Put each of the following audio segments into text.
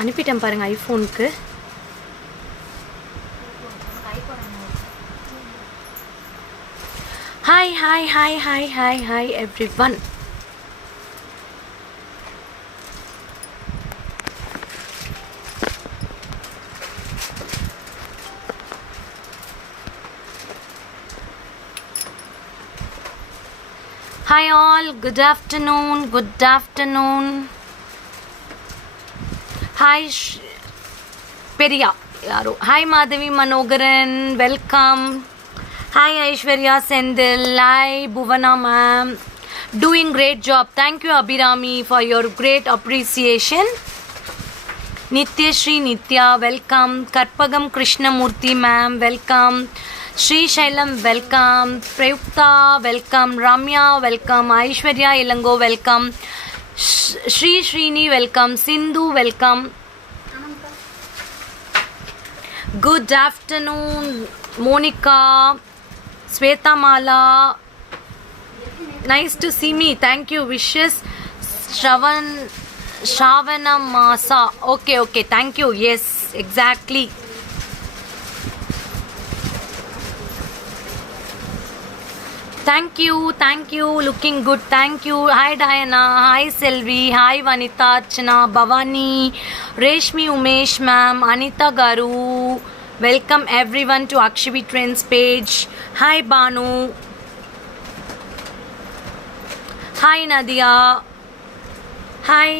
அனுப்பிட்டேன் பாருங்க ஐஃபோனுக்கு. Hi hi hi hi hi hi everyone. Hi all, good afternoon, good afternoon. Hi Periya, yaro. Hi Madhavi Manogaran, welcome. Hi Aishwarya Sendil, hi Bhuvana ma'am. Doing great job. Thank you Abhirami for your great appreciation. Nitya Shri Nitya, welcome. Karpagam Krishnamurthy ma'am, welcome. Shri Shailam, welcome. Prayukta, welcome. Ramya, welcome. Aishwarya Ilango, welcome. Shri Srini, welcome. Sindhu, welcome. Good afternoon, Monica, Sweta Mala. Nice to see me. Thank you. Wishes. Shravana Masa. Okay. Thank you. Yes, exactly. Thank you, looking good, thank you. Hi Diana, hi Selvi, hi Vanita, Archana, Bhavani, Reshmi Umesh ma'am, Anita Garu. Welcome everyone to Akshavi Trends page. Hi Banu, hi Nadia, hi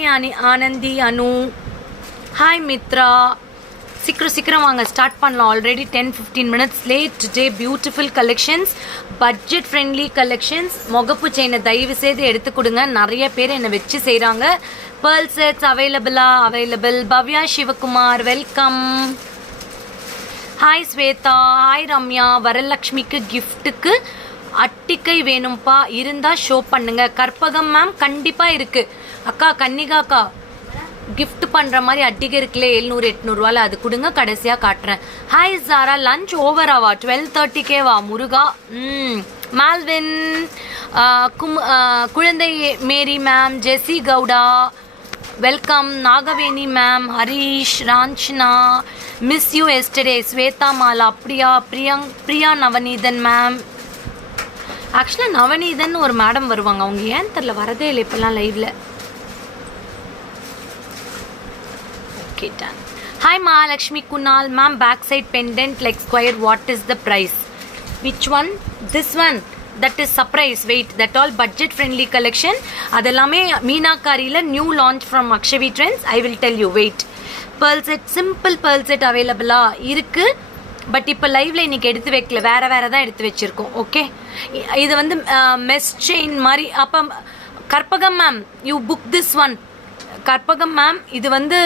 Anandi Anu, hi Mitra. சீக்கிரம் வாங்க, ஸ்டார்ட் பண்ணலாம். ஆல்ரெடி 10-15 minutes late today. Beautiful collections, budget friendly collections. முகப்பு செயினை தயவு செய்து எடுத்து கொடுங்க. நிறைய பேர் என்னை வச்சு செய்கிறாங்க. Pearl sets available. Bhavya Sivakumar, welcome. Hi Swetha, hi Ramya. வரலக்ஷ்மிக்கு கிஃப்ட்டுக்கு அட்டிக்கை வேணும்ப்பா, இருந்தால் ஷோ பண்ணுங்க. கற்பகம் மேம் கண்டிப்பாக இருக்குது. அக்கா கன்னிகா அக்கா, கிஃப்ட் பண்ணுற மாதிரி அட்டிகை இருக்குல்ல 700-800 அது கொடுங்க, கடைசியாக காட்டுறேன். ஹாய் சாரா, லஞ்ச் ஓவராவா? 12:30 முருகா. மால்வின், குழந்தை Mary ma'am, Jessie Gowda, welcome. Nagaveni ma'am, Harish, Ranjana, miss you yesterday. Swetha Mala, Priya Navaneethan ma'am. ஆக்சுவலாக நவநீதன் ஒரு மேடம் வருவாங்க, அவங்க ஏன்னு தெரில, வரதே இல்லை இப்போல்லாம் லைவ்ல. Hi Mahalakshmi Kunal ma'am, backside pendant like square, what is the price? Which one? This one, that is surprise. Wait, that all budget friendly collection. அதெல்லாமே மீனாக்காரியில் new launch from Akshavi trends. I will tell you. Wait. Pearl set, simple pearl set அவைலபிளாக இருக்குது. பட் இப்போ லைவ்ல இன்னைக்கு எடுத்து வைக்கல, வேறு தான் எடுத்து வச்சுருக்கோம். ஓகே, இது வந்து மெஸ் செயின் மாதிரி. அப்போ Karpagam ma'am, you book this one. Karpagam ma'am, இது வந்து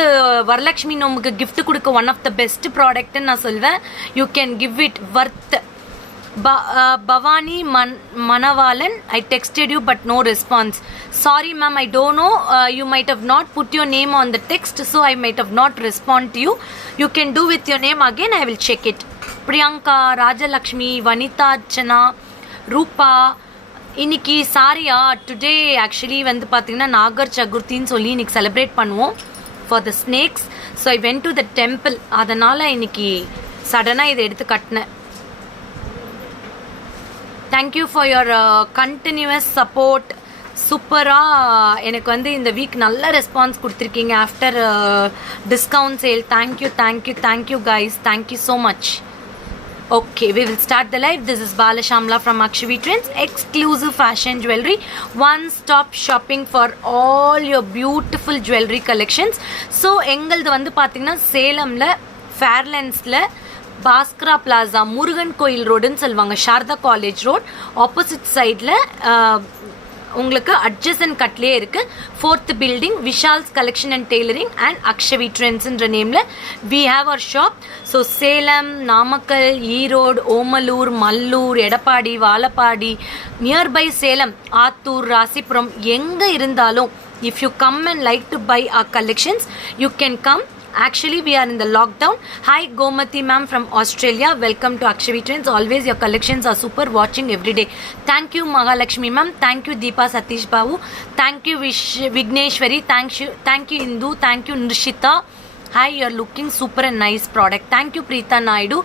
வரலக்ஷ்மி நோம்புக்கு கிஃப்ட் கொடுக்க ஒன் ஆஃப் த பெஸ்ட் ப்ராடக்ட்னு நான் சொல்வேன். You can give it worth. Bhavani Manavalan, I texted you but no response. Sorry ma'am, I don't know, you might have not put your name on the text, so I might have not respond to you. You can do with your name again, I will check it. Priyanka, Rajalakshmi, Vanitha, Archana, Rupa. இன்னைக்கு சாரியா, today actually வந்து பார்த்தீங்கன்னா நாகர் சதுர்த்தின்னு சொல்லி இன்னைக்கு celebrate பண்ணுவோம் for the snakes. So I went to the temple, அதனால் இன்னைக்கு சடனாக இதை எடுத்து கட்டினேன். Thank you for your continuous support. சூப்பராக எனக்கு வந்து இந்த வீக் நல்ல ரெஸ்பான்ஸ் கொடுத்துருக்கீங்க after discount sale. Thank you guys, thank you so much. Okay, we will start the live. This is Bala Shamla from Akshavi Trends, exclusive fashion jewelry, one-stop shopping for all your beautiful jewelry collections. So, எங்களது வந்து பார்த்தீங்கன்னா சேலமில் ஃபேர்லென்ஸில் பாஸ்கரா பிளாசா, முருகன் கோயில் ரோடுன்னு சொல்லுவாங்க, Saradha college road opposite சைடில் உங்களுக்கு அட்ஜசன்ட் கட்லேயே இருக்குது. 4th building, Vishal's collection and tailoring and Akshavi ட்ரெண்ட்ஸ்ன்ற நேமில் we have our shop. So Salem, Namakkal, Erode, Omalur, Mallur, Edappadi, Vazhapadi, nearby Salem, Attur, Rasipuram, எங்கே இருந்தாலும் if you come and like to buy our collections, you can come. Actually, we are in the lockdown. Hi Gomati ma'am from Australia. Welcome to Akshavi Trends. Always your collections are super. Watching every day. Thank you Mahalakshmi ma'am. Thank you Deepa Satish Babu. Thank you Vigneshwari. Thank you Indu. Thank you Nrishita. Hi, you're looking super and nice product. Thank you Preetha Naidu.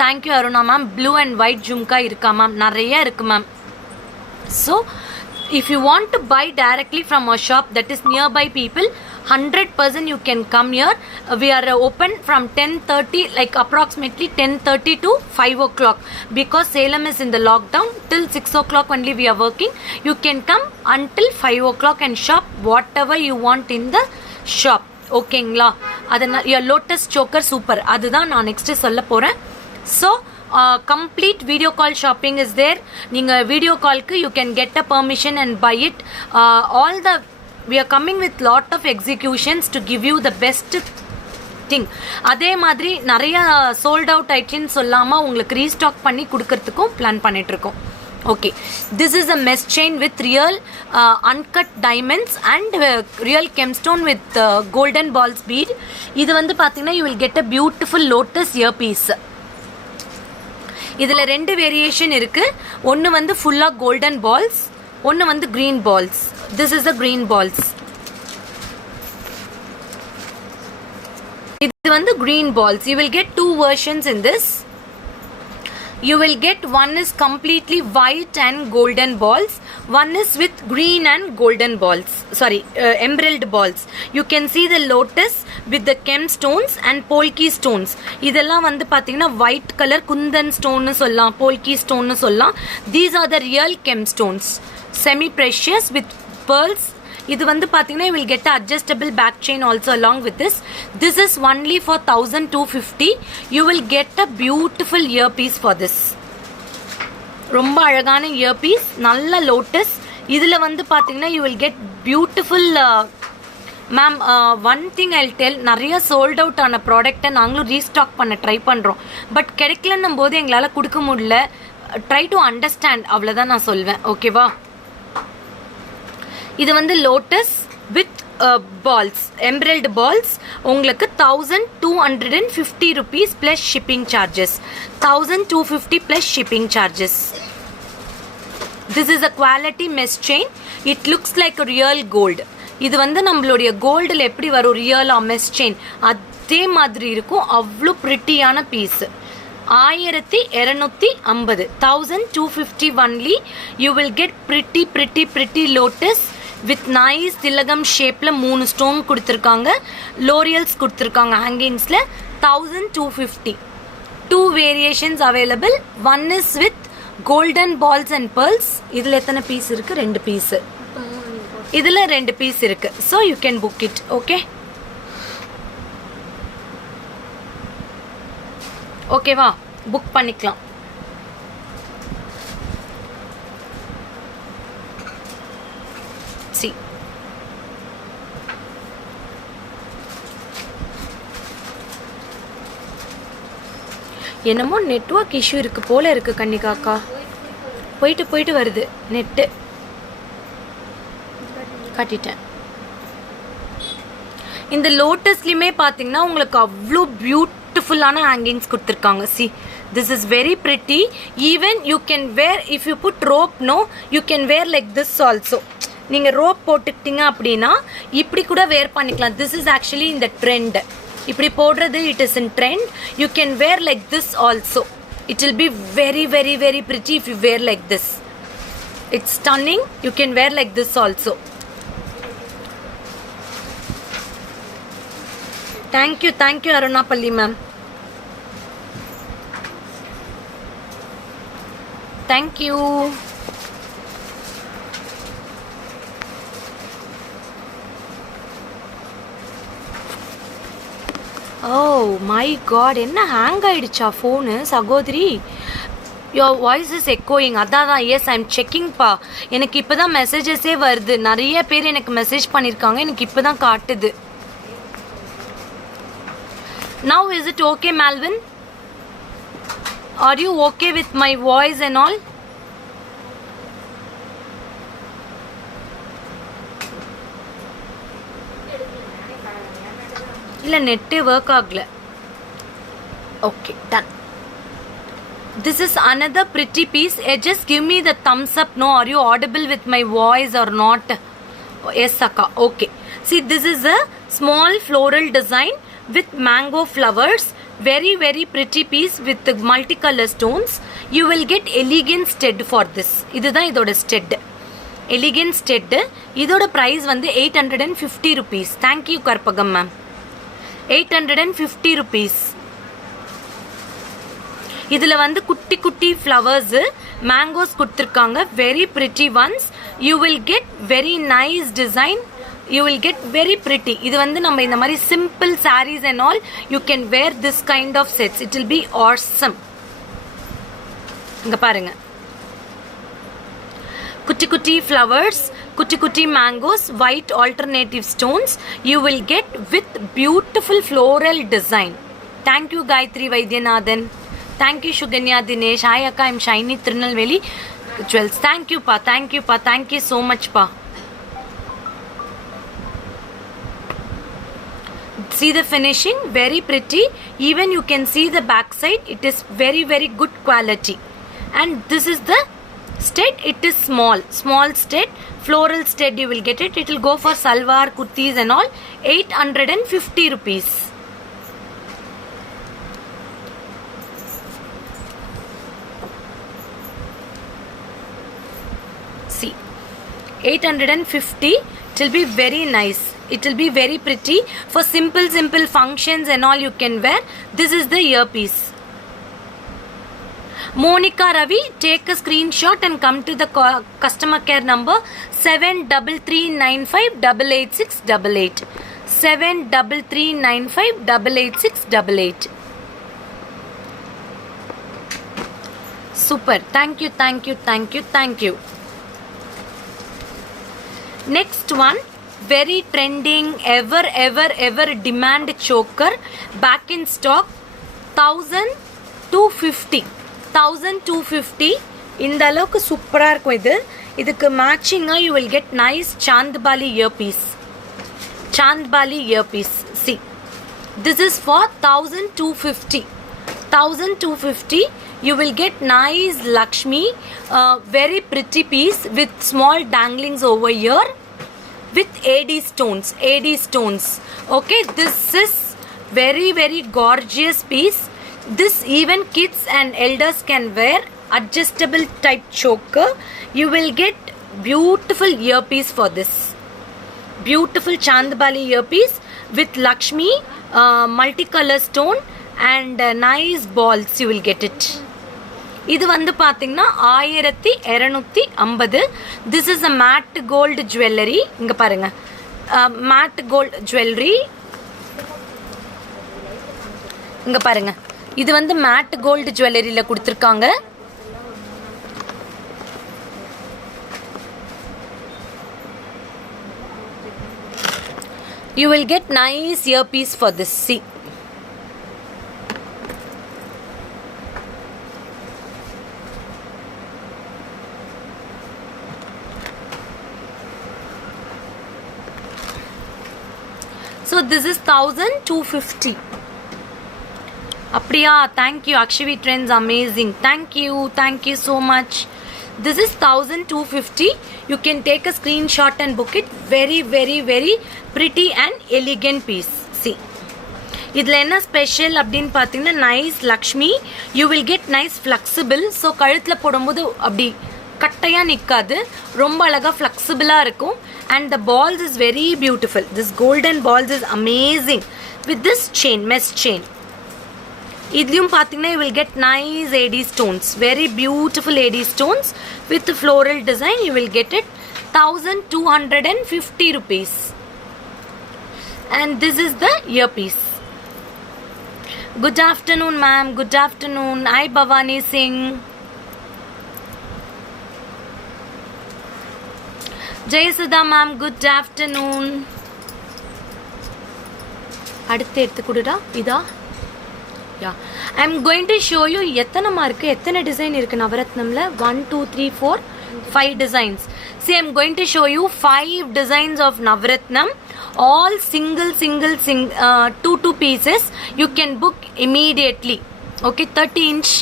Thank you Aruna ma'am. Blue and white jhumka irukka ma'am. Nariya irukku ma'am. So if you want to buy directly from a shop that is nearby people, 100% you can come here. We are open from 10:30, like approximately 10:30 to 5 o'clock, because Salem is in the lockdown. Till 6 o'clock only we are working. You can come until 5 o'clock and shop whatever you want in the shop. ஓகேங்களா? அதனால் your lotus choker super, அதுதான் நான் நெக்ஸ்ட்டு சொல்ல போகிறேன். So complete video call shopping is there. நீங்கள் video callக்கு you can get a permission and buy it. All the we are coming with lot of executions to give you the best thing. அதே மாதிரி நிறைய sold out ஆயிடுச்சுன்னு சொல்லாமல் உங்களுக்கு ரீஸ்டாக் பண்ணி கொடுக்கறதுக்கும் பிளான் பண்ணிகிட்ருக்கோம். Okay, this is a mesh chain with real uncut diamonds and real gemstone with golden balls bead. இது வந்து பார்த்தீங்கன்னா you will get a beautiful lotus earpiece. இதில் ரெண்டு வேரியேஷன் இருக்குது. ஒன்று வந்து ஃபுல்லாக கோல்டன் பால்ஸ், ஒன்று வந்து green balls. This is the green balls. இது வந்து green balls. You will get 2 versions in this. You will get one is completely white and golden balls, one is with green and golden balls, sorry, emerald balls. You can see the lotus with the gem stones and polki stones. இதெல்லாம் வந்து பார்த்தீங்கன்னா white color kundan stone னு சொல்லலாம், polki stone னு சொல்லலாம். These are the real gem stones, semi precious with pearls. இது வந்து பார்த்தீங்கன்னா you will get a adjustable back chain also along with this. This is only for 1250. You will get a beautiful earpiece for this. ரொம்ப அழகான earpiece, நல்ல லோட்டஸ். இதில் வந்து பார்த்தீங்கன்னா you will get beautiful ma'am. One thing I tell, நிறைய sold out ஆன ப்ராடக்டை நாங்களும் ரீஸ்டாக் பண்ண ட்ரை பண்ணுறோம். பட் கிடைக்கலன்னும் போது எங்களால் கொடுக்க முடியல. ட்ரை டு அண்டர்ஸ்டாண்ட், அவ்வளோதான் நான் சொல்வேன். ஓகேவா? இது வந்து lotus with balls, embroidered balls. உங்களுக்கு 1250 rupees plus shipping charges. 1250 plus shipping charges. This is a quality mesh chain. It looks like real gold. இது வந்து நம்மளுடைய கோல்டில் எப்படி வரும் ரியலாக மெஷ் செயின், அதே மாதிரி இருக்கும். அவ்வளோ ப்ரிட்டியான பீஸு. 1250, 1250 only. You will get pretty lotus with nice திலகம் ஷேப்பில் 3 ஸ்டோன் கொடுத்துருக்காங்க. லோரியல்ஸ் கொடுத்துருக்காங்க ஹேங்கிங்ஸில். 1250. 2 variations available. One is with golden balls and pearls. இதில் எத்தனை பீஸ் இருக்குது? 2 பீஸு. இதில் 2 பீஸ் இருக்குது. So you can book it. Okay, ஓகேவா? புக் பண்ணிக்கலாம். சி, என்னமோ நெட்வொர்க் இஷ்யூ இருக்குது போல இருக்குது கன்னிகாக்கா. போயிட்டு வருது நெட்டு. காட்டிட்டேன். இந்த லோட்டஸ்லையுமே பார்த்தீங்கன்னா உங்களுக்கு அவ்வளோ பியூட்டிஃபுல்லான ஹேங்கிங்ஸ் கொடுத்துருக்காங்க. C, this is very pretty. Even you can wear, if you put rope, no, you can wear like this also. நீங்கள் ரோப் போட்டுக்கிட்டீங்க அப்படின்னா இப்படி கூட வேர் பண்ணிக்கலாம். திஸ் இஸ் ஆக்சுவலி இந்த ட்ரெண்ட். இப்படி போடுறது it is in trend. You can wear like this also. It will be very very very pretty if you wear like this. It's stunning. You can wear like this also. Thank you Arunapalli ma'am. Thank you. Oh my god, என்ன hang ஆயிடுச்சா phone சகோதரி? Your voice is எக்கோயிங். அதான் yes, I am செக்கிங்ப்பா. எனக்கு இப்போ தான் மெசேஜஸே வருது. நிறைய பேர் எனக்கு மெசேஜ் பண்ணியிருக்காங்க. எனக்கு இப்போ தான் காட்டுது. Now is it okay, Malvin? Are you okay with my voice and all? இல்ல நெட்டே ஒர்க் ஆகல. Okay, done. This is another pretty piece. Just give me the thumbs up. No, are you audible with my voice or not? Yes, Akka. Okay. See, this is a small floral design with mango flowers. Very very pretty piece with the multicolor stones. You will get elegant stud for this. இதுதான் இதோட stud. Elegant stud. இதோட price வந்து 850 rupees. Thank you Karpagam ma'am. 850 rupees. இதுல வந்து குட்டி குட்டி flowers mangoes கொடுத்திருக்காங்க. Very pretty ones. You will get very nice design. You will get very pretty. இது வந்து நம்ம இந்த மாதிரி simple sarees and all you can wear this kind of sets. It will be awesome. இங்க பாருங்க. குட்டி குட்டி flowers, kutti kutti mangoes, white alternative stones. You will get with beautiful floral design. Thank you Gayatri Vaidyanathan. Thank you Shuganya Dinesh. Hi Akka, I'm Shiny Tirunelveli Jewels. Thank you pa. Thank you pa. Thank you so much pa. See the finishing, very pretty. Even you can see the back side. It is very very good quality. And this is the stud. It is small stud, floral stud. You will get it. It will go for salwar, kurtis and all. 850 rupees. See, 850. It will be very nice. It will be very pretty for simple functions and all you can wear. This is the earpiece. Monica Ravi, take a screenshot and come to the customer care number 7339588688. 7339588688. Super. Thank you, thank you, thank you, thank you. Next one, very trending, ever demand choker, back in stock, 1250. இந்த அளவுக்கு சூப்பரா இருக்கும் இது. இதுக்கு மேட்சிங்கா you will get nice chandbali earpiece. Chandbali earpiece. See, this is for 1250. 1250. You will get nice Lakshmi, very pretty piece with small danglings over here with AD stones. Okay, this is very very gorgeous piece. This even kids and elders can wear. Adjustable type choker. You will get beautiful earpiece for this. Beautiful Chandbali earpiece with Lakshmi, multicolor stone and nice balls. You will get it. இது வந்து பாத்தீங்கன்னா 1250. This is a matte gold jewelry. இங்க பாருங்க, matte gold jewelry. இங்க பாருங்க, இது வந்து matte gold jewelryல கொடுத்திருக்காங்க. You will get nice earpiece for this. See, so this is 1250. Apriya, thank you. Akshavi Trends, amazing. Thank you so much. This is 1250. You can take a screenshot and book it. Very very very pretty and elegant piece. See, இதுல என்ன ஸ்பெஷல் அப்படினு பாத்தீங்கன்னா nice Lakshmi. You will get nice flexible. So கழுத்துல போடும்போது அப்படி கட்டையா நிக்காது, ரொம்ப அழகா ஃப்ளெக்சிபிளா இருக்கும். And the balls is very beautiful. This golden balls is amazing with this chain, mesh chain. இதுலயும் பாத்தீங்கன்னா you will get nice AD stones, very beautiful AD stones with floral design. You will get it 1250 rupees. And this is the earpiece. Good afternoon ma'am, good afternoon. Hi Bhavani Singh. Jayasudha ma'am, good afternoon. அடுத்து எடுத்து கொடுடா இதா. Yeah, I am going to show you எத்தனை மார்க்கு எத்தனை டிசைன் இருக்கு நவரத்னம்ல. 1 2 3 4 5 designs. See, I am going to show you 5 designs of Navratnam, all single 2 pieces. You can book immediately. Okay, 30-inch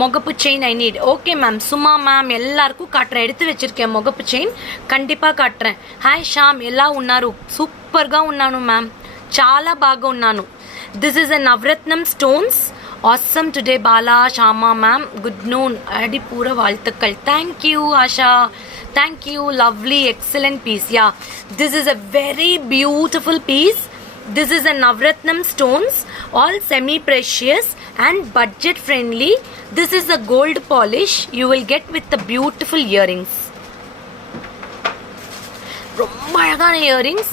మొగపు chain I need. Okay ma'am, Suma ma'am ఎల్లార్కు కాట్రేన్ ఎడుతు వెచ్చిరుకే మొగపు చైన్ కండిపా కాట్రేన్. హాయ్ శ్యామ్, ఎలా ఉన్నారు? సూపర్గా ఉన్నాను మ్యామ్, చాలా బాగా ఉన్నాను. This is a Navratnam stones. Awesome today, Bala, Shama ma'am. Good noon. Adi pura valthakal. Thank you, Asha. Thank you. Lovely, excellent piece. Yeah, this is a very beautiful piece. This is a Navratnam stones, all semi-precious and budget friendly. This is a gold polish. You will get with the beautiful earrings. ரொம்ப அழகான earrings.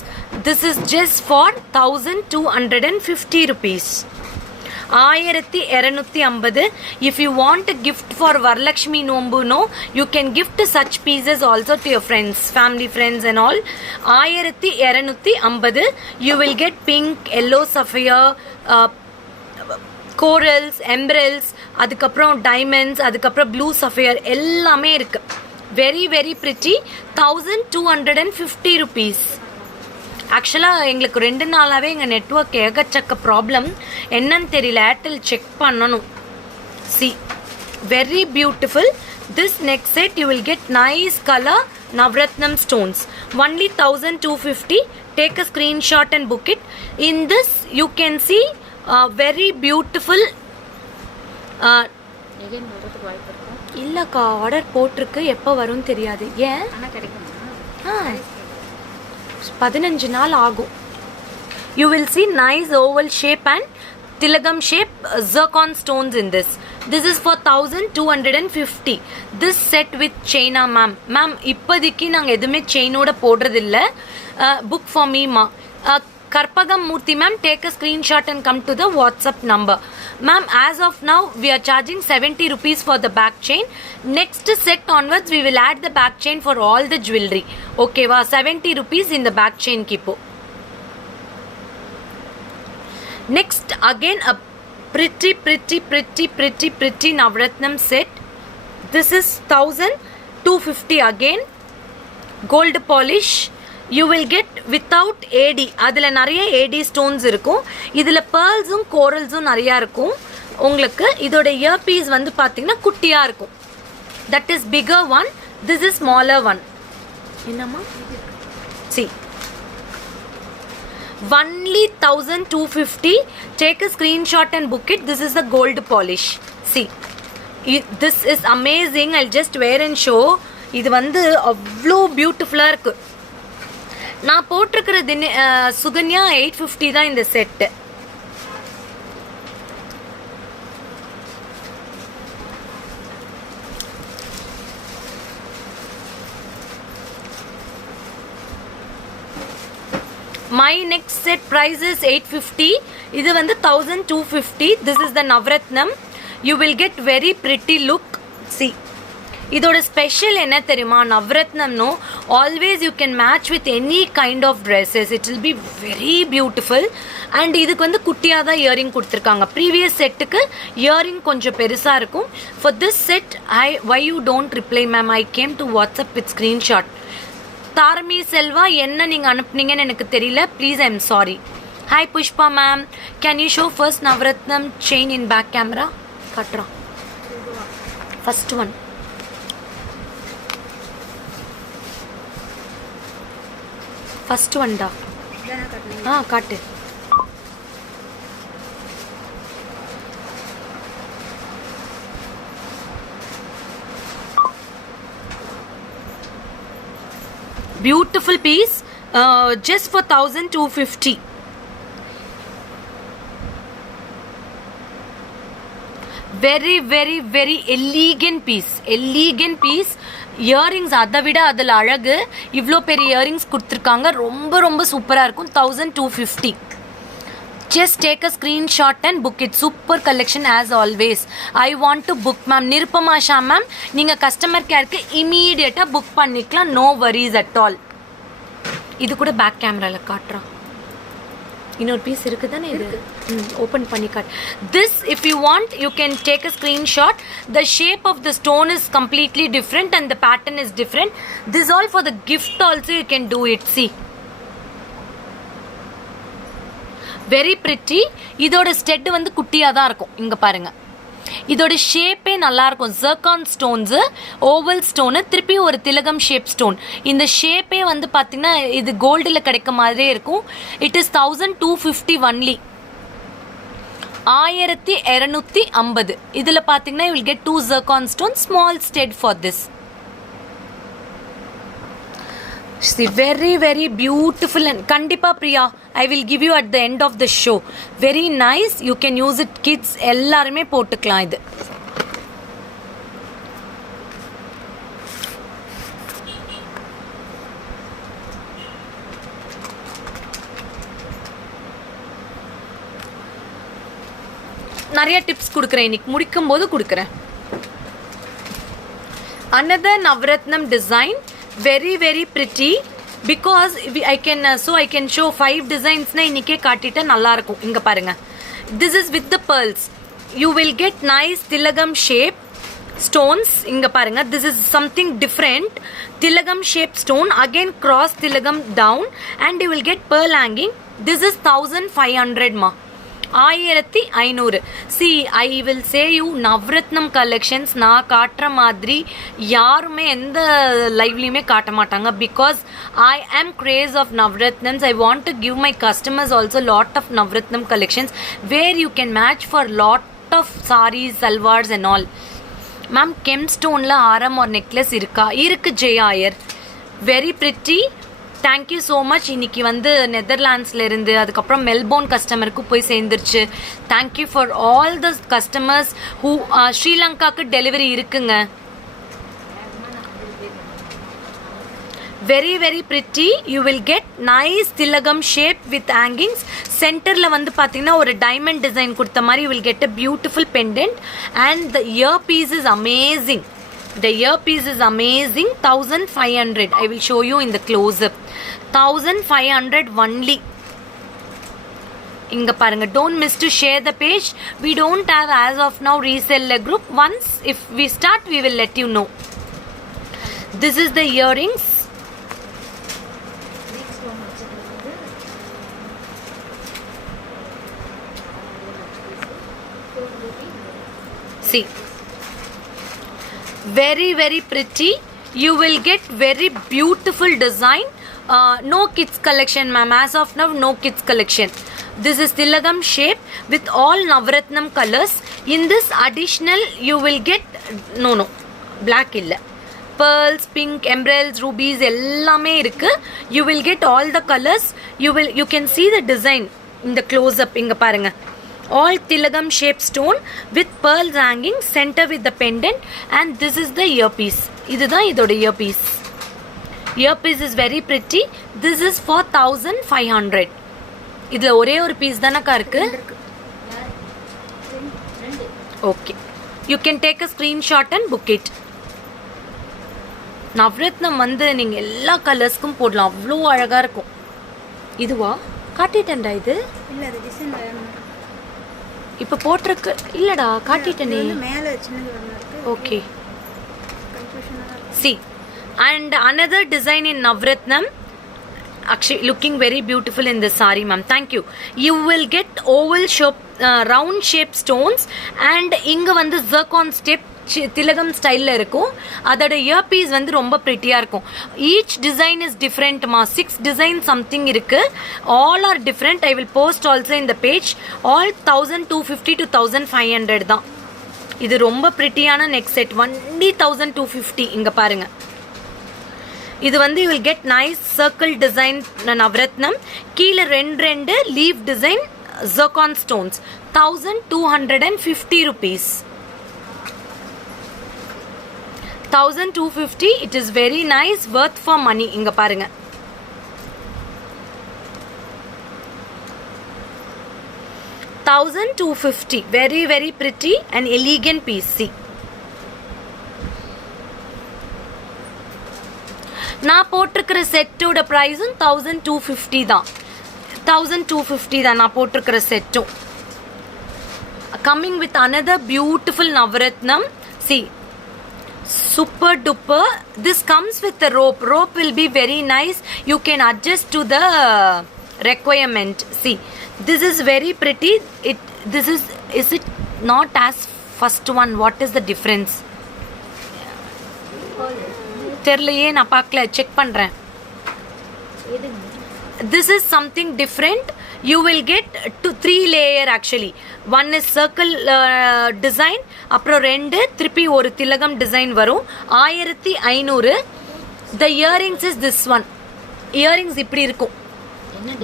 This is just for 1250 rupees. 1250. If you want a gift for Varalakshmi Nombu, no, you can gift such pieces also to your friends, family friends and all. 1250. You will get pink, yellow sapphire, corals, emeralds, அதுக்கப்புறம் diamonds, அதுக்கப்புறம் blue sapphire எல்லாமே இருக்கு. Very very pretty. 1250 rupees. ஆக்சுவலாக எங்களுக்கு 2 நாளாகவே எங்கள் நெட்ஒர்க் ஏகச்சக்க ப்ராப்ளம். என்னன்னு தெரியல, ஏர்டெல் செக் பண்ணணும். C very beautiful. This next set you will get nice colour Navratnam stones. Only 1250. Take a screenshot and book it. In this you can see very beautiful. இல்லைக்கா, ஆர்டர் போட்டிருக்கு, எப்போ வரும்னு தெரியாது. ஏன் 15 நாள் ஆகும். You will see nice oval shape and tilagam shape zircon stones in this. This is for 1250. This set with chain ma'am. Ma'am, இப்போதைக்கு நாங்கள் எதுவுமே செயினோட போடுறதில்ல. Book for me ma. Karpagam Murthy ma'am, take a screenshot and come to the WhatsApp number. Ma'am, as of now we are charging 70 rupees for the back chain. Next set onwards we will add the back chain for all the jewelry. Okay va, 70 rupees in the back chain kipo. Next again a pretty Navratnam set. This is 1250 again. Gold polish. You will get without AD. அதில் நிறைய AD stones இருக்கும். இதில் pearlsum coralsum நிறையா இருக்கும். உங்களுக்கு இதோட ear piece வந்து பார்த்தீங்கன்னா குட்டியாக இருக்கும். That is bigger one. This is smaller one. என்னம்மா? See. Only 1250. Take a screenshot and book it. This is the gold polish. See. This is amazing. I'll just wear and show. இது வந்து அவ்வளோ பியூட்டிஃபுல்லாக இருக்கு. நான் போட்டிருக்கிறது சுகன்யா 850 தான் இந்த set. My next set price is 850. இது வந்து 1250. This is the Navratnam. You will get very pretty look. See. இதோட ஸ்பெஷல் என்ன தெரியுமா, நவரத்னம்னோ always you can match with any kind of dresses. It will be very beautiful. And இதுக்கு வந்து குட்டியாக தான் இயரிங் கொடுத்துருக்காங்க. ப்ரீவியஸ் செட்டுக்கு இயரிங் கொஞ்சம் பெருசாக இருக்கும். For this set why you don't reply ma'am, I came to WhatsApp with screenshot. Tharami Selva, என்ன நீங்கள் அனுப்புனீங்கன்னு எனக்கு தெரியல, please I am sorry. Hi Pushpa ma'am, can you show first navaratnam chain in back camera? காட்டுறான் ஃபர்ஸ்ட் ஒன். ஃபர்ஸ்ட் ஒன்டா? காட்டு. Beautiful piece, just for 1250. Very very very elegant piece. Earrings அதை விட அதில் அழகு. இவ்வளோ பெரிய இயரிங்ஸ் கொடுத்துருக்காங்க. ரொம்ப ரொம்ப சூப்பராக இருக்கும். 1250. Just take a screenshot and book it. Super collection as always. I want to book ma'am. Nirupama Shah ma'am, நீங்கள் கஸ்டமர் கேருக்கு இமீடியட்டாக புக் பண்ணிக்கலாம். No worries at all. இது கூட பேக் கேமராவில் காட்டுறோம். இன்னொரு பீஸ் இருக்குது தானே, இது ஓப்பன் பண்ணி காட்டு. This if you want you can take a screenshot. The shape of the stone is completely different and the pattern is different. This all for the gift also you can do it. See, very pretty. இதோட ஸ்டெட் வந்து குட்டியாக தான் இருக்கும். இங்கே பாருங்கள், இதோட ஷேப்பே நல்லாயிருக்கும். ஜர்கான் ஸ்டோன்ஸு, ஓவல் ஸ்டோனு, திருப்பி ஒரு திலகம் ஷேப் ஸ்டோன். இந்த ஷேப்பே வந்து பார்த்திங்கன்னா இது கோல்டில் கிடைக்க மாதிரியே இருக்கும். இட் இஸ் 1250 ஒன்லி. 1250. இதில் பார்த்தீங்கன்னா you will get 2 zircon stones, small stud for this. See, very very beautiful and kandipa Priya, I will give you at the end of the show. Very nice, you can use it, kids எல்லாருமே போட்டுக்கலாம் இது. நிறைய டிப்ஸ் கொடுக்குறேன், இன்னைக்கு முடிக்கும் போது கொடுக்குறேன். Another Navratnam design, very very pretty because I can show 5 designs na இன்னைக்கே காட்டிட்டா நல்லா இருக்கும். இங்க பாருங்க, this is with the pearls. You will get nice tilagam shape stones. இங்க பாருங்க, this is something different. Tilagam shape stone, again cross tilagam down, and you will get pearl hanging. This is 1500 ma. 1500. See, I will say you Navratnam collections நான் காட்டுற மாதிரி யாருமே எந்த லைவ்லையுமே காட்ட மாட்டாங்க because I am craze of Navratnams. I want to give my customers also lot of Navratnam collections where you can match for lot of sarees, salwars and all. Ma'am, Kemstoneல ஆரம் or necklace இருக்கா? இருக்கு Jaya Iyer. Very pretty. Thank you so much. இன்னைக்கு வந்து நெதர்லாண்ட்ஸில் இருந்து அதுக்கப்புறம் Melbourne கஸ்டமருக்கு போய் சேர்ந்துருச்சு. Thank you for all the customers who ஸ்ரீலங்காவுக்கு டெலிவரி இருக்குங்க. Very very pretty. You will get nice thilagam shape with hangings. சென்டரில் வந்து பார்த்தீங்கன்னா ஒரு டைமண்ட் டிசைன் கொடுத்த மாதிரி you will get a beautiful pendant and the ear piece is amazing. The earpiece is amazing. 1500. I will show you in the close-up. 1500 only. Inga paranga. Don't miss to share the page. We don't have as of now reseller group. Once if we start, we will let you know. This is the earrings. See. Very very pretty. You will get very beautiful design. No kids collection ma'am, as of now no kids collection. This is tilagam shape with all Navratnam colors. In this additional you will get no black illa, pearls, pink, emeralds, rubies ellame irukku. You will get all the colors. You can see the design in the close up. Inga parunga, all tilagam shape stone with pearls hanging, center with the pendant, and this is the earpiece. Idudha idoda earpiece. Earpiece is very pretty. This is for 1500. idla ore or piece danaka irukku. Okay, you can take a screenshot and book it. Navratnam வந்து நீங்க எல்லா கலர்ஸ்க்கும் போடலாம், அவ்வளோ அழகா இருக்கும். இதுவா காட்டிட்டேன்டா? இது இல்ல, அது டிசைன் வேணும். இப்போ போட்டிருக்கு இல்லடா, காட்டிட்டேனே மேலே சின்னது வரணும். Okay, see, and another design in Navratnam, actually looking very beautiful in this saree ma'am. Thank you. You will get oval shape, round shape stones, and இங்க வந்து zircon step திலகம் ஸ்டைலில் இருக்கும். அதோட இயர் பீஸ் வந்து ரொம்ப ப்ரிட்டியாக இருக்கும். ஈச் டிசைன் இஸ் டிஃப்ரெண்ட்மா. 6 டிசைன் சம்திங் இருக்குது. All are different. I will post also இந்த பேஜ். ஆல் 1250 to 1500 தான். இது ரொம்ப ப்ரிட்டியான நெக் செட். ஒன்லி 1250. இங்கே பாருங்கள், இது வந்து you will get nice circle design navaratnam. கீழே ரெண்டு leaf design zircon stones. 1250 rupees. 1250. It is very nice, worth for money. இங்க பாருங்க, $1250. Very very pretty and elegant piece. See, நான் போட்டிருக்கிற செட்டோட ப்ரைஸும் 1250 தான். 1250 தான் நான் போட்டிருக்கிற செட்டும். Coming with another beautiful Navratnam. See, super duper. This comes with the rope. Rope will be very nice. You can adjust to the requirement. See, this is very pretty. Is it not as first one? What is the difference? தெரியலையே, நான் பார்க்கல, செக் பண்ணுறேன். this is something different. You will get 3 layer actually. One is circle design, அப்புறம் 2 திருப்பி ஒரு திலகம் டிசைன் வரும். 1500. The earrings is this one. Earrings இப்படி இருக்கும்.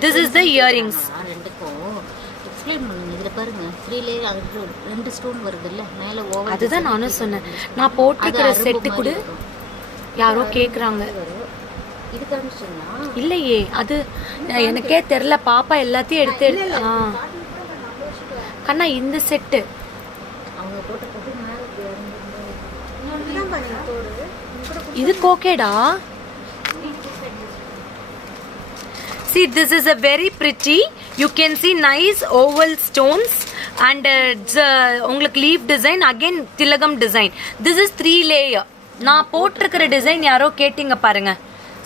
This is the earrings. இதுல பாருங்க 3 லேயர் 2 ஸ்டோன் வருது இல்ல மேல ஓவர். அதுதான் நானும் சொன்னேன். நான் போட்டுக்கிற செட் கூட யாரோ கேக்குறாங்க. இது காமிச்சேன்னா இல்லையே, அது எனக்கே தெரியல. பாப்பா எல்லாத்தையும் எடுத்து கண்ணா இந்த செட்டு அவங்க போட்டு மேல இது கோகேடா. See, this is a very pretty. You can see nice oval stones and உங்களுக்கு leaf design, again tilagam design. This is 3 layer. நான் போட்டிருக்கிற டிசைன் யாரோ கேட்டிங்க பாருங்க.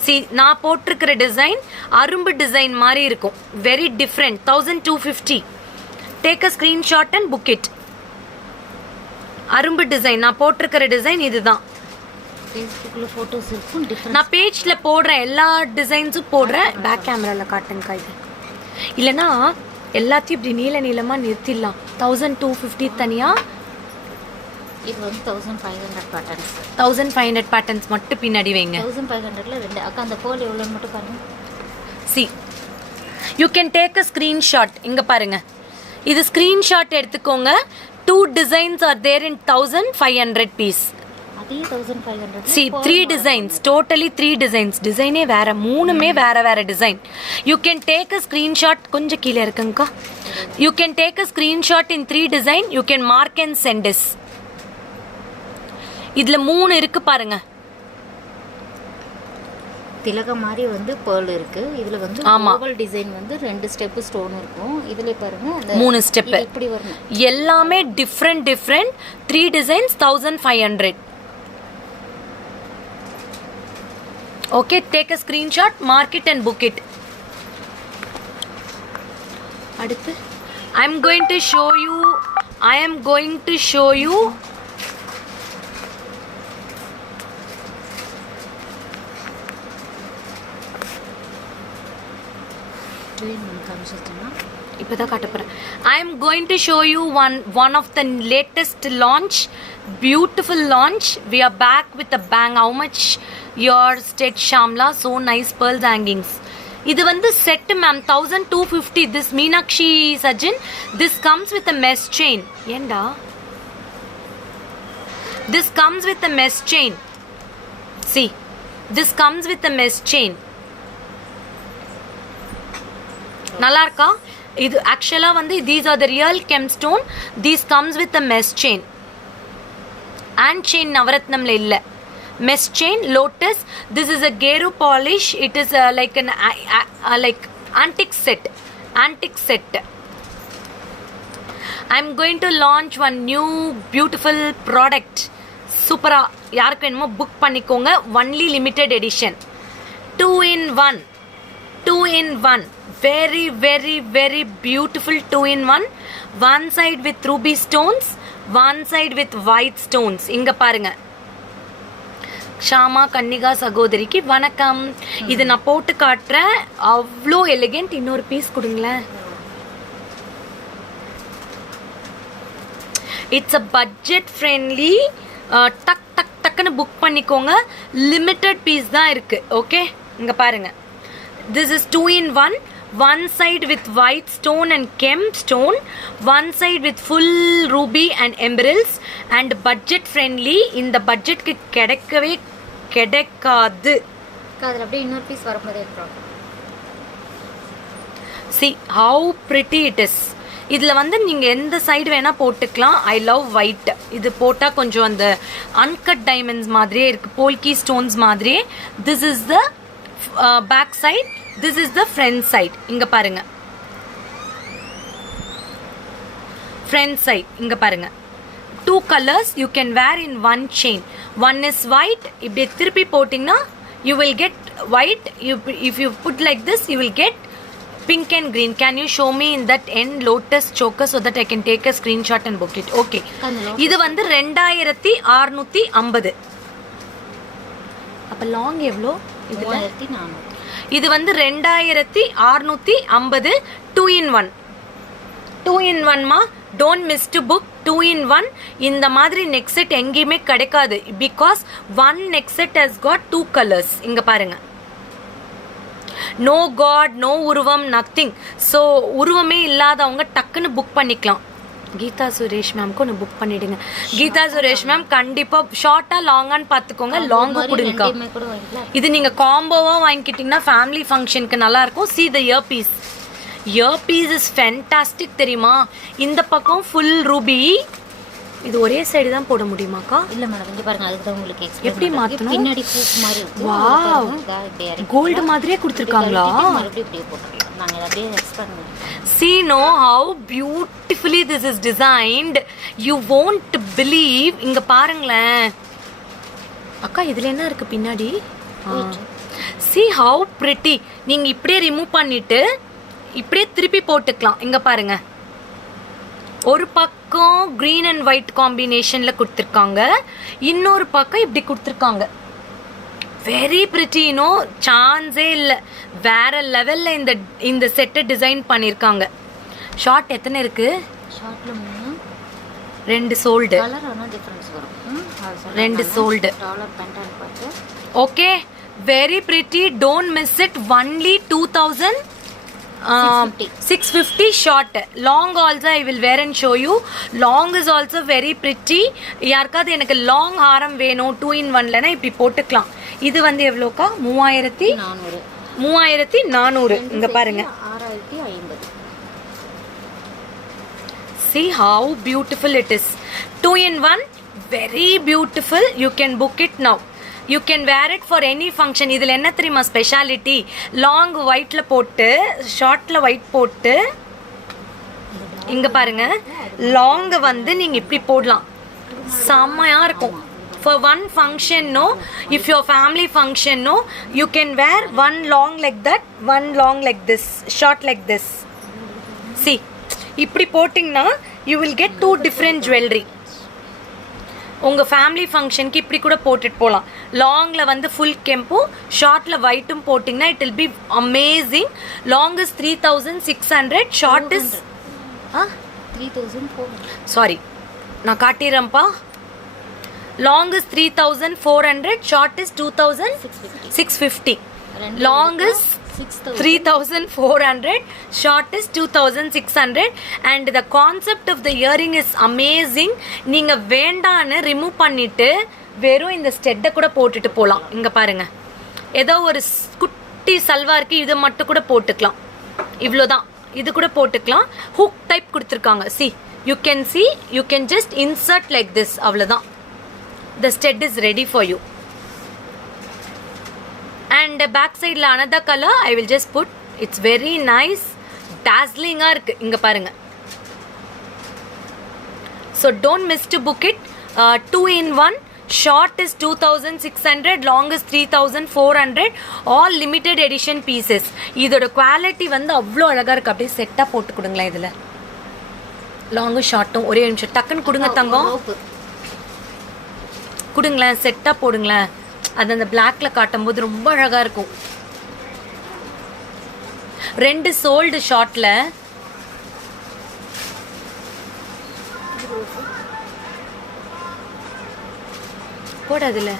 See, நான் போட்டிருக்கிற டிசைன் அரும்பு டிசைன் மாதிரி இருக்கும். Very different. 1250. Take a screenshot and book it. அரும்பு டிசைன் நான் போட்டிருக்கிற டிசைன் இதுதான். ஃபேஸ்புக்ல போட்டோஸ் இருக்கும் டிஃபரண்ட். நான் பேஜ்ல போடுறேன், எல்லா டிசைன்ஸும் போடுறேன். பேக் கேமரால காட்டுங்கக்கா. இது இல்லைன்னா எல்லாத்தையும் இப்படி நீளமா நிறுத்திடலாம். 1250 தனியா. இது வந்து 1500 பேட்டர்ன்ஸ். 1500 பேட்டர்ன்ஸ் மட்டும் பின்னாடி வைங்க. 1500ல 2 அக்கா அந்த போல் எவ்வளவுன்னு மட்டும் பாருங்க. See, you can take a screenshot. இங்க பாருங்க, இது screenshot எடுத்துக்கோங்க. 2 designs are there in 1500 piece. அதே 1500. See, 3 designs, totally 3 designs. டிசைனே வேற, மூணுமே வேற design. You can take a screenshot. கொஞ்சம் கீழே இருக்குங்கக்கா. You can take a screenshot in 3 design. You can mark and send us. இதுல 3 இருக்கு பாருங்க. திலகம் மாதிரி வந்து pearl இருக்கு. இதுல வந்து ஓவல் டிசைன் வந்து 2 ஸ்டெப் ஸ்டோன் இருக்கும். இதுல பாருங்க அந்த 3 ஸ்டெப் இப்படி வரும். எல்லாமே டிஃபரண்ட் 3 designs 1500. Okay, take a screenshot, mark it and book it. அடுத்து I am going to show you இப்பதான் காட்ட போறேன். I am going to show you one of the latest launch, beautiful launch. We are back with a bang. How much your state Shamla? So nice pearls hangings. இது வந்து set ma'am 1250. This Meenakshi Sajjan. This comes with a mesh chain. ஏண்டா this comes with a mesh chain. See, this comes with a mesh chain. நல்லா இருக்கா? இது ஆக்சுவலா வந்து these are the real gemstone. This comes with a mesh chain. And chain நவரத்னம்ல இல்ல. Mesh chain, lotus. This is a geru polish. It is like an like antique set. I'm going to launch one new beautiful product. Super. யாருக்கு வேணுமோ புக் பண்ணிக்கோங்க. Only limited edition. 2 in 1. Very beautiful 2 in 1. One side with ruby stones, one side with white stones. இங்க பாருங்க. ஷாமா கன்னிகா சகோதரிக்கு வணக்கம். இது நான் போட்டு காட்டுறேன். அவ்வளோ எலிகென்ட். இன்னொரு பீஸ் கொடுங்களேன். It's a budget friendly. டக்குன்னு புக் பண்ணிக்கோங்க. லிமிட்டட் பீஸ் தான் இருக்கு. ஓகே, இங்க பாருங்க. திஸ் இஸ் 2 in 1. One side with white stone and gem stone, one side with full ruby and emeralds, and budget friendly. இந்த பட்ஜெட்க்கு கிடைக்கவே கிடைக்காது. அதுல அப்படியே இன்னொரு பீஸ் வரும்போது எடுத்துறோம். See how pretty it is. இதுல வந்து நீங்க எந்த சைடு வேணா போட்டுக்கலாம். I love white. இது போட்டா கொஞ்சம் அந்த uncut diamonds மாதிரியே இருக்கு, polki stones மாதிரியே. This is the back side. This is the front side. இங்க பாருங்க. Front side இங்க பாருங்க. 2 colors you can wear in one chain. One is white. இப்படி திருப்பி போட்டிங்கன்னா you will get white. If you put like this you will get pink and green. Can you show me in that end lotus choker so that I can take a screenshot and book it? Okay. இது வந்து 2650. அப்ப லாங் எவ்வளோ? இது 3400. இது வந்து 2650 2 in 1 2 in 1 மா. Don't miss to book 2 in 1. இந்த மாதிரி நெக் செட் எங்கேயுமே கிடைக்காது. Because one neck set has got 2 கலர்ஸ். இங்க பாருங்க, நோ காட், நோ உருவம், நத்திங். ஸோ உருவமே இல்லாதவங்க டக்குன்னு புக் பண்ணிக்கலாம். கீதா சுரேஷ் மேம்க்கு ஒன்று புக் பண்ணிடுங்க. கீதா சுரேஷ் மேம் கண்டிப்பாக ஷார்ட்டாக லாங்கான்னு பார்த்துக்கோங்க. லாங்காக கொடுங்க. இது நீங்கள் காம்போவாக வாங்கிக்கிட்டிங்கன்னா ஃபேமிலி ஃபங்க்ஷனுக்கு நல்லாயிருக்கும். See the ear piece. Ear piece is fantastic தெரியுமா. இந்த பக்கம் ஃபுல் ரூபி. இது ஒரே சைடு தான் போட முடியுமாக்கா? இல்ல மேடம், இங்க பாருங்க, அதுக்கு தான் உங்களுக்கு எப்படி மாத்தணும்? பின்னாடி பூக் மாதிரி இருக்கு. வாவ், கோல்ட் மாதிரியே கொடுத்திருக்காங்களா? மறுபடியும் இப்படியே போட்டுக்கலாம். நாங்க அப்படியே எக்ஸ்பேண்ட் பண்ணுவோம். See no how beautifully this is designed. You won't believe. இங்க பாருங்களேன் அக்கா, இதுல என்ன இருக்கு பின்னாடி? See how pretty. நீங்க இப்படியே ரிமூவ் பண்ணிட்டு இப்படியே திருப்பி போட்டுக்கலாம். இங்க பாருங்க, ஒரு பக்கம் green and white காம்பினேஷன்ல கொடுத்துருக்காங்க, இன்னொரு பக்கம் இப்படி கொடுத்துருக்காங்க. வெரி பிரிட்டி, நோ சான்ஸே இல்லை. வேற லெவல்ல இந்த செட்டை டிசைன் பண்ணியிருக்காங்க. ஷார்ட் எத்தனை இருக்கு? ஷார்ட்ல 2 சோல்டு. கலர் ஆனா டிஃபரன்ஸ் வரும். 2 சோல்டு. டாலர் பேண்டர்ன் பார்த்து. Okay, very pretty. Don't miss it. Only 2650 short. Long also I will wear and show you. Long is also very pretty. யாருக்காவது எனக்கு லாங் ஹாரம் வேணும் 2 in 1லனா இப்படி போட்டுக்கலாம். இது வந்து எவ்வளோக்கா? 3400. இங்க பாருங்க, 6050. see how beautiful it is. 2 in 1, very beautiful. You can book it now. You can wear it for any function. இதில் என்ன தெரியுமா ஸ்பெஷாலிட்டி? லாங் ஒயிட்ல போட்டு ஷார்ட்ல ஒயிட் போட்டு இங்க பாருங்க, லாங் வந்து நீங்க இப்படி போடலாம். செம்மையா இருக்கும். For one function, no, if your family function, no, you can wear one long like that, one long like this, short like this. See, இப்படி போட்டிங்கன்னா you will get 2 different jewelry. உங்க ஃபேமிலி ஃபங்க்ஷனுக்கு இப்படி கூட போட்டுட்டு போகலாம். லாங்ல வந்து ஃபுல் கெம்பும் ஷார்ட்ல ஒயிட்டும் போட்டிங்கன்னா it will be amazing. Long is 3600, short is 3400. Sorry, நான் காட்டிடுறேன்ப்பா. Long is 3400, short is 2650. Long is 3400, short is 2600. and the concept of the earring is amazing. நீங்க வேண்டான்னு ரிமூவ் பண்ணிட்டு வெறும் இந்த ஸ்டெட்டை கூட போட்டுட்டு போகலாம். இங்க பாருங்க, ஏதோ ஒரு குட்டி சல்வாருக்கு இதை மட்டும் கூட போட்டுக்கலாம். இவ்வளோதான், இது கூட போட்டுக்கலாம். ஹூக் டைப் கொடுத்துருக்காங்க. see, you can just insert like this. அவ்வளோதான், the stud is ready for you. and back side la another color I will just put. it's very nice, dazzling ah irukku. inga parunga. so don't miss to book it. 2 in 1, short is 2600, long is 3400. all limited edition pieces. idoda quality vandu avlo alaga irukku. அப்படியே செட்டா போட்டு கொடுங்களா. இதுல லாங்கும் ஷார்ட்டும் ஒரே நிமிஷம் டக்குன்னு கொடுங்க தங்கம். கொடுங்களேன், செட்டா போடுங்களேன். அது அந்த பிளாக்ல காட்டும் போது ரொம்ப அழகா இருக்கும். 2 சோல்டு ஷார்ட்ல. போடாதுல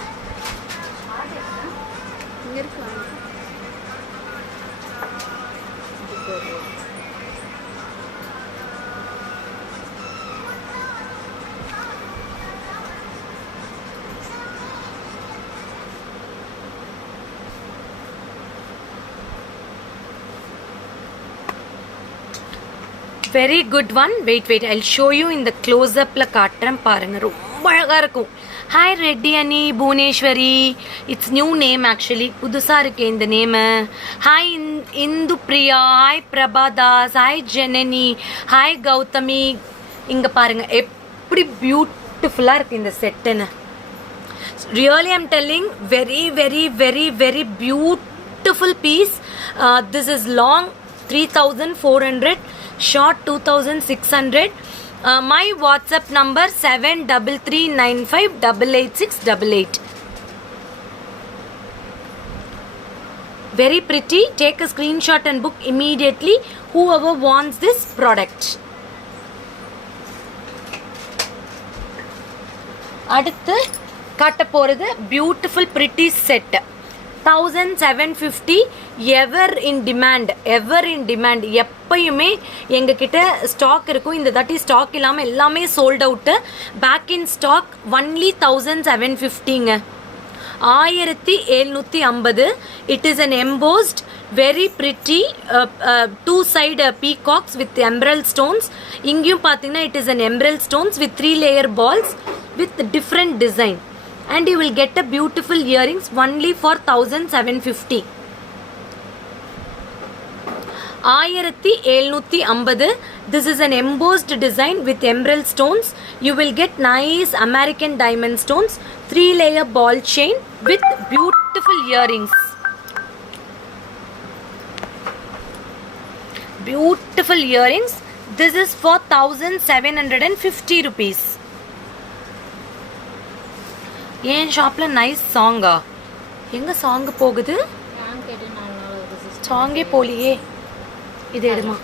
very good one. Wait, I'll show you in the close upல காட்டுறேன் பாருங்க. ரொம்ப அழகா இருக்கும். Hi Reddy Ani Bhuvaneswari. It's new name actually, புதுசா இருக்கு இந்த name. Hi Indu Priya, hi Prabhadas, hi Janani, hi Gowthami. இங்க பாருங்க எப்படி பியூட்டிஃபுல்லா இருக்கு இந்த செட்டுன்னு. Really I'm telling, very very very very beautiful piece. This is long 3400, short 2600. My WhatsApp number 7339588688. very pretty. Take a screenshot and book immediately whoever wants this product. அடுத்து காட்ட போகிறது beautiful pretty set 1750 ever in demand எப்பயுமே எங்ககிட்ட stock இருக்கும். இந்த தாட்டி stock இல்லாமல் எல்லாமே sold out. Back in stock only 1750ங்க. 1750. It is an embossed very pretty two side peacocks with emerald stones. இங்கேயும் பார்த்தீங்கன்னா it is an emerald stones with 3 layer balls with different design, and you will get a beautiful earrings only for 1750. 1750. This is an embossed design with emerald stones. You will get nice American diamond stones, 3-layer ball chain with beautiful earrings. Beautiful earrings. This is for 1750 rupees. ஏன் ஷாப்பில் நைஸ் சாங்கா? எங்கே சாங்கு போகுது? சாங்கே போலியே. இது எடுமா.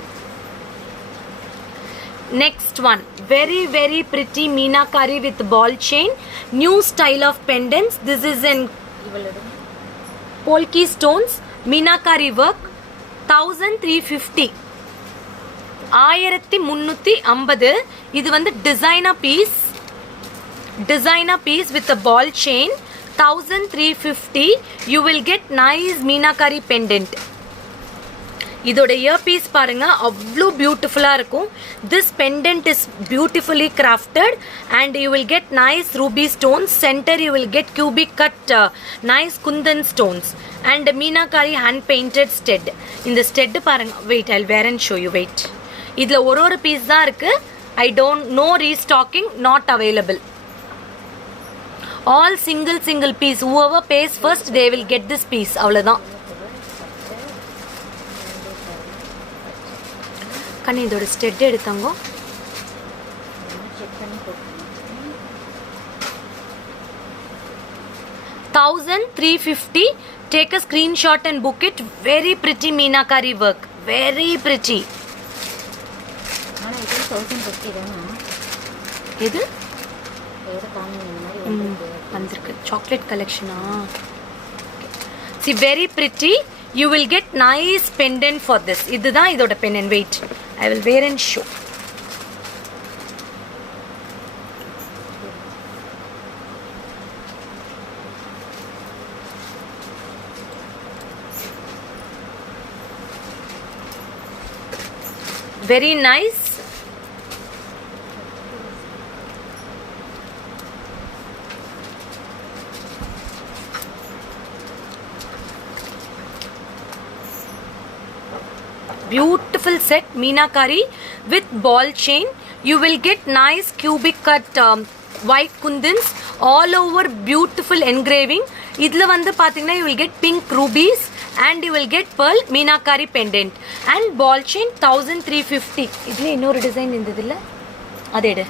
Next one very very pretty meenakari with ball chain, new style of pendants. This is in polki stones, meenakari work. 1350. 1350. இது வந்து designer piece with a ball chain. 1350. You will get nice meenakari pendant. இதோட இயர் பீஸ் பாருங்க, அவ்வளோ பியூட்டிஃபுல்லாக இருக்கும். This pendant is beautifully crafted and you will get nice ruby stones. Centre you will get cubic cut nice kundan stones and meenakari hand painted stud. இந்த stud பாருங்க. Wait, I wear and show you. Wait, இதில் ஒரு piece தான் இருக்குது. I don't know restocking, not available. All single piece. Whoever pays first, they will get this piece. அவ்வளோதான். கண்ணி இதோட ஸ்டெட் எடுத்தாங்க. $1350. Take a screenshot and book it. Very pretty meenakari work. Very pretty. எது வந்திருக்கு? சாக்லேட் கலெக்ஷனா? See very pretty. You will get nice pendant for this. இதுதான் இதோட pendant. Wait, I will wear and show. Very nice. Beautiful set meenakari with ball chain. You will get nice cubic cut white kundans all over. Beautiful engraving. இதில் வந்து பார்த்தீங்கன்னா you will get pink rubies and you will get pearl meenakari pendant and ball chain. 1350. இதில் இன்னொரு டிசைன் இருந்தது இல்லை, அதே எடு.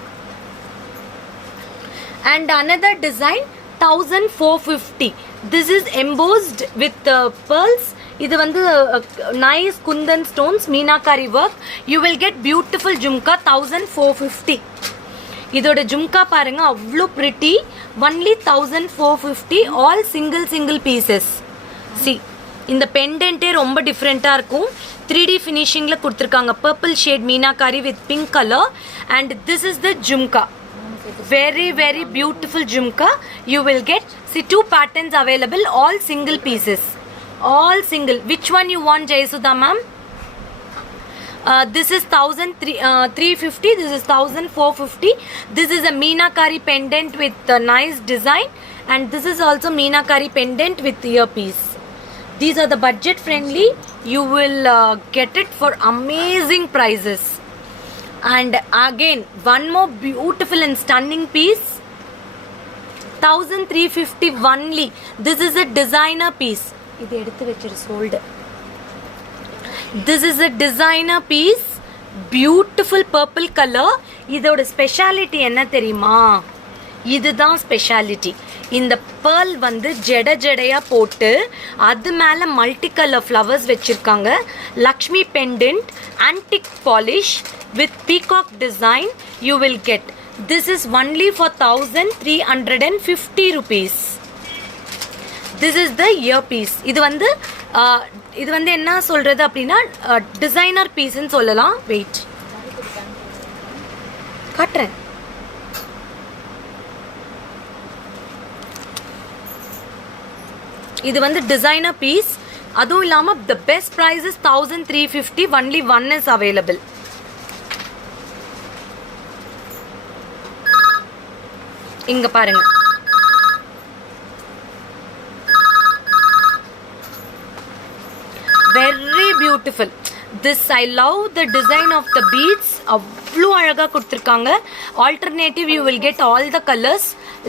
And another design 1450. This is embossed with pearls. இது வந்து நைஸ் குந்தன் ஸ்டோன்ஸ் meenakari work. You will get beautiful jhumka. 1450. இதோட ஜும்கா பாருங்க, அவ்வளோ pretty. Only 1450. All single pieces. C, இந்த பெண்டன்ட்டே ரொம்ப டிஃப்ரெண்ட்டாக இருக்கும். 3D ஃபினிஷிங்கில் கொடுத்துருக்காங்க. Purple shade meenakari with pink colour and this is the jhumka. Very very beautiful jhumka. You will get 2 patterns available. All single pieces. All single. Which one you want, Jayasudha ma'am? This is 1350. This is 1450. This is a meenakari pendant with a nice design, and this is also meenakari pendant with earpiece. These are the budget friendly. You will get it for amazing prices. And again, one more beautiful and stunning piece. 1350 only. This is a designer piece. இது எடுத்து வச்சிரு sold. This is a designer piece. Beautiful purple color. இதோட ஸ்பெஷாலிட்டி என்ன தெரியுமா? இதுதான் ஸ்பெஷாலிட்டி. இந்த பேர்ல் வந்து ஜட ஜடையா போட்டு அது மேலே மல்டி கலர் ஃப்ளவர்ஸ் வச்சுருக்காங்க. Lakshmi pendant antique polish with peacock design you will get. This is only for 1350 rupees. This is the ear piece. இது வந்து என்ன சொல்கிறது அப்படின்னா டிசைனர் பீஸ்ன்னு சொல்லலாம். வெயிட் காட்டுறேன். இது வந்து டிசைனர் பீஸ். அதுவும் இல்லாமல் the best price is 1350. Only one is available. இங்க பாருங்க. Very beautiful. This I love the design of the beads. அவ்வளோ அழகாக கொடுத்துருக்காங்க. Alternative you will get all the colours.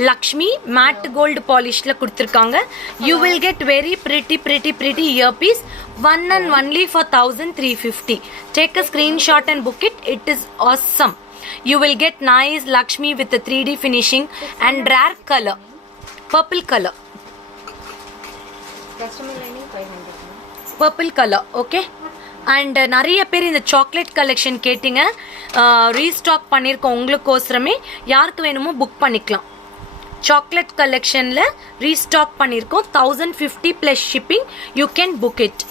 Lakshmi matte gold பாலிஷில் கொடுத்துருக்காங்க. You will get very pretty ear piece. One and only for 1350. Take a screenshot and book it. It is awesome. You will get nice Lakshmi with the 3D finishing and rare color, purple color. Customer lining 500. Purple color, okay. And நிறைய பேர் இந்த chocolate collection கேட்டிங்க. ரீஸ்டாக் பண்ணியிருக்கோம் உங்களுக்கோசரமே. யாருக்கு வேணுமோ புக் பண்ணிக்கலாம். சாக்லேட் கலெக்ஷனில் ரீஸ்டாக் பண்ணியிருக்கோம். 1050 plus shipping. You can book it.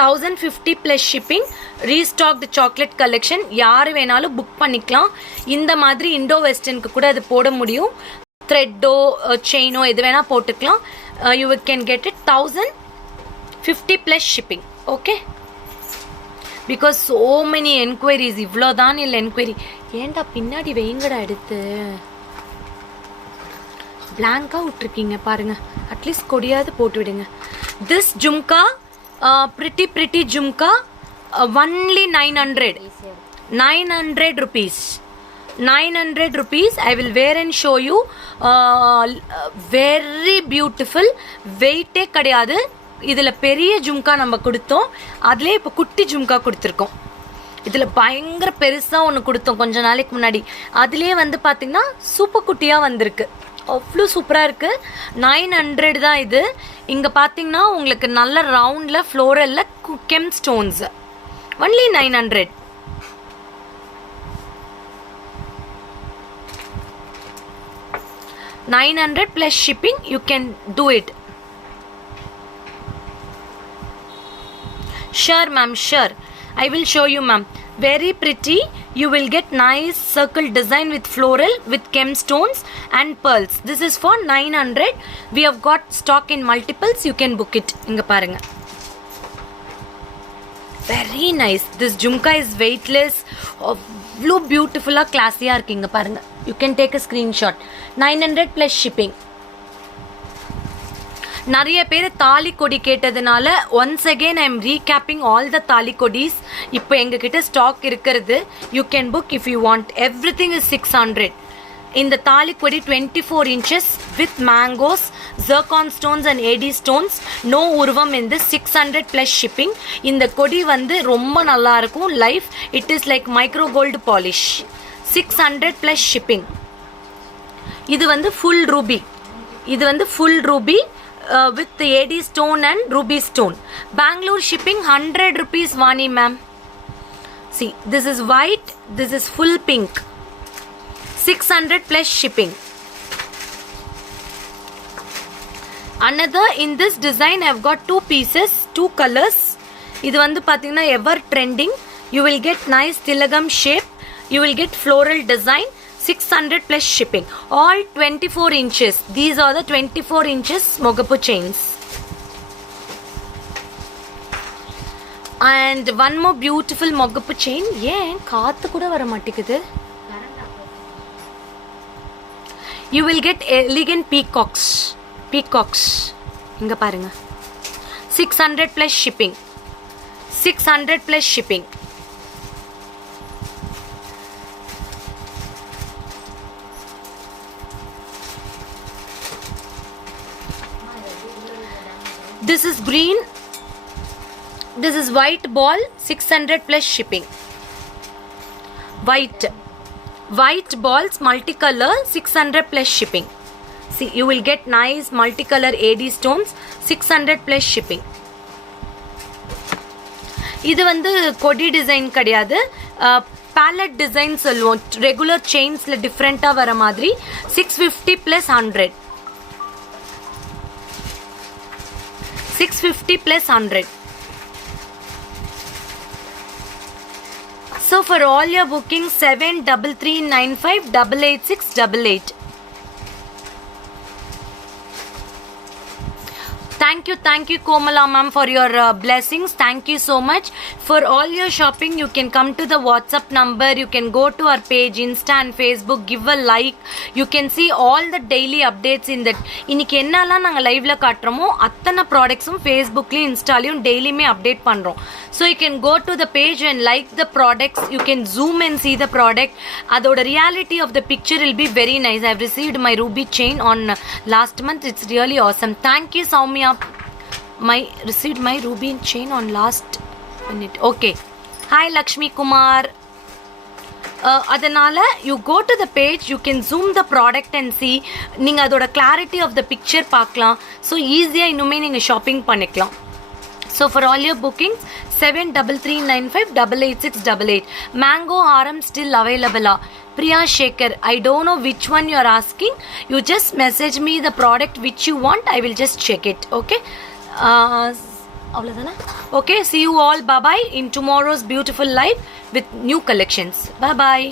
1050 plus shipping. Restock the chocolate collection. யார் வேணாலும் புக் பண்ணிக்கலாம். இந்த மாதிரி இண்டோ வெஸ்டர்னுக்கு கூட அது போட முடியும். த்ரெட்டோ செயினோ எது வேணால் போட்டுக்கலாம். You can get it 1050 plus shipping. Okay. Because so many enquiries. இவ்வளோதான் இல்லை என்கொயரி. ஏன்டா பின்னாடி வெயிங்கடா எடுத்து பிளாங்காக விட்டுருக்கீங்க பாருங்க. அட்லீஸ்ட் கொடியாவது போட்டு விடுங்க. திஸ் ஜும்கா pretty jhumka, only 900 rupees. 900 rupees. I will wear and show you. Very beautiful. வெயிட்டே கிடையாது. இதில் பெரிய ஜும்கா நம்ம கொடுத்தோம். அதிலே இப்போ குட்டி ஜும்கா கொடுத்துருக்கோம். இதில் பயங்கர பெருசாக ஒன்று கொடுத்தோம் கொஞ்ச நாளைக்கு முன்னாடி. அதிலே வந்து பார்த்திங்கன்னா சூப்பர் குட்டியாக வந்திருக்கு. அவ்வளோ சூப்பராக இருக்குது. 900 தான் இது. இங்கே பார்த்தீங்கன்னா உங்களுக்கு நல்ல ரவுண்டில் ஃப்ளோரலில் gem stones. Only 900. $900 plus shipping. You can do it. Sure ma'am, sure. I will show you ma'am. Very pretty. You will get nice circle design with floral with gem stones and pearls. This is for 900. We have got stock in multiples. You can book it. Inga parunga. Very nice. This jhumka is weightless. Avlo beautiful ah classy ah irukku. Inga parunga. You can take a screenshot. 900 plus shipping. நிறைய பேர் தாலி கொடி கேட்டதுனால once again I am recapping all the thali kodis. இப்போ எங்ககிட்ட stock இருக்கிறது. You can book if you want. Everything is 600. இந்த தாலி கொடி 24 inches with mangoes, zircon stones and AD stones. No உருவம் இந்த 600 ப்ளஸ் ஷிப்பிங். இந்த கொடி வந்து ரொம்ப நல்லா இருக்கும். Life it is like micro gold polish. 600 plus shipping. இது வந்து ஃபுல் ரூபி. இது வந்து full ruby with the AD stone and ruby stone. Bangalore shipping 100 rupees Vani ma'am. See, this is white, this is full pink. 600 plus shipping. Another in this design I have got two pieces, two colors. இது வந்து பாத்தீங்கன்னா ever trending. You will get nice tilagam shape. You will get floral design. 600 plus shipping. All 24 inches. These are the 24 inches Mogapu chains. And one more beautiful Mogapu chain. ஏன் காத்து கூட வர மாட்டேங்குது. You will get elegant peacocks. Peacocks. இங்க பாருங்க. 600 plus shipping. 600 plus shipping. This is green. This is white ball. 600 plus shipping. White. white balls multicolor 600 plus shipping. See, you will get nice multicolor AD stones, 600 plus shipping. இது வந்து கொடி டிசைன் கிடையாது, ballot design சொல்லுவோம். ரெகுலர் செயின்ஸில் டிஃப்ரெண்ட்டாக வர மாதிரி 650 plus 100. 650 plus 100. So for all your bookings 7339588688. Thank you Komala ma'am for your blessings. Thank you so much. For all your shopping, you can come to the WhatsApp number, you can go to our page, Insta and Facebook, give a like. You can see all the daily updates in that. இன்னைக்கு என்னெல்லாம் நாங்கள் லைவ்ல காட்டுறோமோ அத்தனை ப்ராடக்ட்ஸும் ஃபேஸ்புக்லேயும் இன்ஸ்டாலையும் டெய்லியுமே அப்டேட் பண்ணுறோம். So you can go to the page and like the products, you can zoom and see the product. அதோட reality of the picture will be very nice. I have received my ruby chain on last month. It's really awesome. Thank you Soumya. Received my ruby chain on last minute. Okay. Hi Lakshmi Kumar. அதனால you go to the page, you can zoom the product and see. நீங்கள் அதோட clarity of the picture பார்க்கலாம். ஸோ ஈஸியாக இன்னுமே நீங்கள் ஷாப்பிங் பண்ணிக்கலாம். So for all your bookings 7339588688. Mango haram still available. Priya Shekhar, I don't know which one you are asking. You just message me the product which you want. I will just check it. Okay. Okay, see you all. Bye bye in tomorrow's beautiful live with new collections. Bye bye.